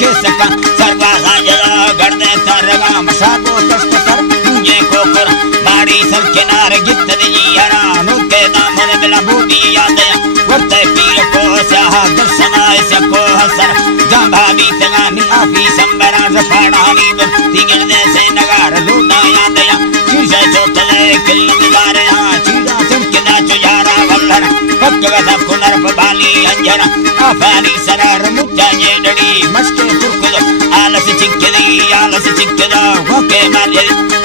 के सका सर्वा हाजरा गड़ने तरगा मशाको कष्ट कर मुझे कोकर मारी सब किनारे गित्त दियारा नुके दामन मिला बूटी याद वर्ते पीर को सह दर्शनाय सको हसर जंभावी तगानी आफी संबरा जफाड़ानी तिगड़ने से नगार लूटा याद चीज़ चोटले किल्लन बारे हाँ चीज़ा चुनकिना चुजारा वल्लर पक्का कुनर बाली अंजरा आफानी सरार मुट्टा ये डड़ी मस्के तुर्कुदो आलस चिक्कदा वके मारे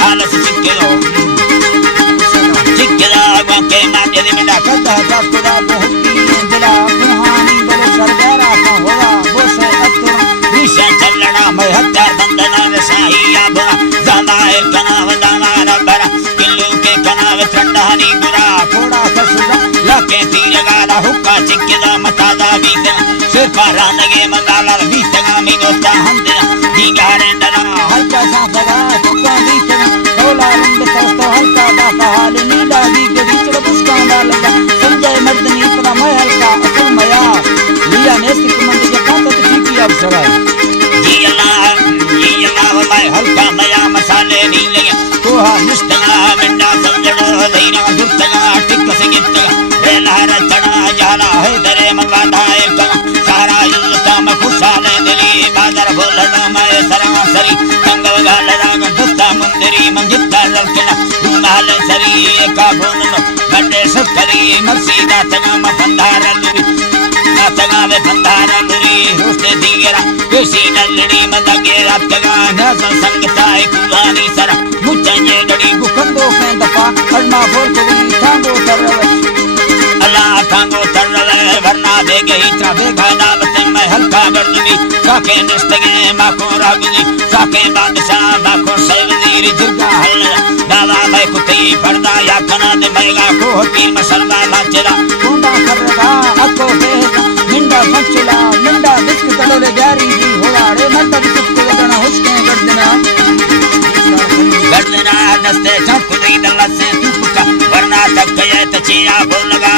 आलस चिक्कदो चिक्कदा वके मारे मिला कदा कदा बहुती दिला कहानी बड़े सरदारा का होगा वो से अतुर विषय चलना मैं हत्या बंदना रसाई आबरा जमायर कनाव दामारा बरा किल्लू के कनाव ठंडानी बुरा थोड़ा ससुरा लाके तीर गाला हुक्का चिक्कदा मतादा बीता सिर पारा नगे मंगाला बीता मी दोस्ता हंदे दीगारे डरा हल्का सा सगा चुका बीता कोला रंग तस्तो हल्का दाता हाल नीला दी के बीच बुस्का डालगा संजय मर्दनी परा मैं हल्का अकुल मया लिया ने सिक मंदी के कांत ठीक अब सवाई जी अल्लाह मैं हल्का मया मसाले नी लगे कोहा निष्ठा मिंडा संजड़ो दीना दुत्तगा टिक सिगित रेलहर चढ़ा जाला है दरे मवादा एक सारा युल्ता में खुशाले दिली बादर बोलना मैं सरासरी संग गालना दुत्ता मुंदरी मंजिता ललकना रुमाल सरी का बोलनो बड़े सुकरी मसीदा तगा मफंदार लुरी तगा वे फंदार लुरी रोस्ते दीगरा किसी नलड़ी मदगे रातगा नस संगता कुवानी सरा मुच्चे डड़ी बुकंदो के दफा अल्मा बोल के थांगो तरवे अल्लाह थांगो तरवे वरना देगे इतना बेगाना बते मैं हल्का गर्दनी साके निस्तगे माको रागनी साके बादशाह माको सैवदीर जिरगा हल दावा मैं कुती पर्दा या कना दे मैगा को होती मसलमा लाचला कोंडा करगा अको बेगा निंदा मंचला निंदा दिख तलोले ग्यारी दी होला रे मंदा दिख लगना हुस्के गर्दना नस्ते चौक दई दल्ला से तुपका वरना तक गए तो चिया बोलगा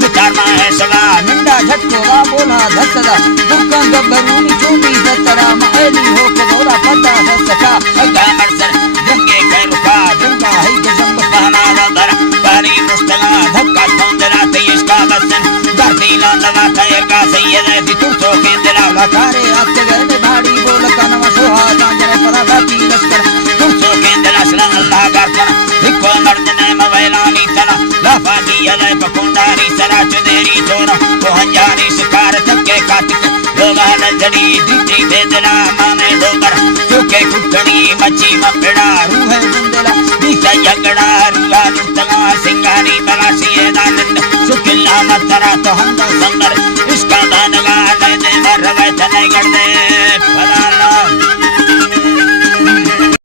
विचार में है सगा निंदा झटकोरा बोला धसदा दुकान गबरूनी चूमी दतरा मायली हो के बोला पता है सका अगा मरसर जंगे के रुका जंगा है के जंग हमारा दर पानी मुस्तगा धक्का ठोंदरा ते इसका बसन धरती ना लगा का सैयद है तू तो के दिला लखारे आपके घर में भाड़ी बोल कनवा सोहा जांजरे परा बाकी लश्कर अल्लाह कर इको मर्द ने मवैलानी तना लाफानी अले पकुंडारी सरा चुदेरी छोड़ा को हंजारी शिकार थके कातिक लोगा नजरी दीदी बेदना माने डोगर चुके कुटनी मच्छी मपड़ा रूह मुंदला बीसा यगड़ा रूहा लुटगा सिंगारी बलासी दानंद सुकिल्ला मतरा तो हंदा संगर इसका दानगा दे मरवे तने गड़े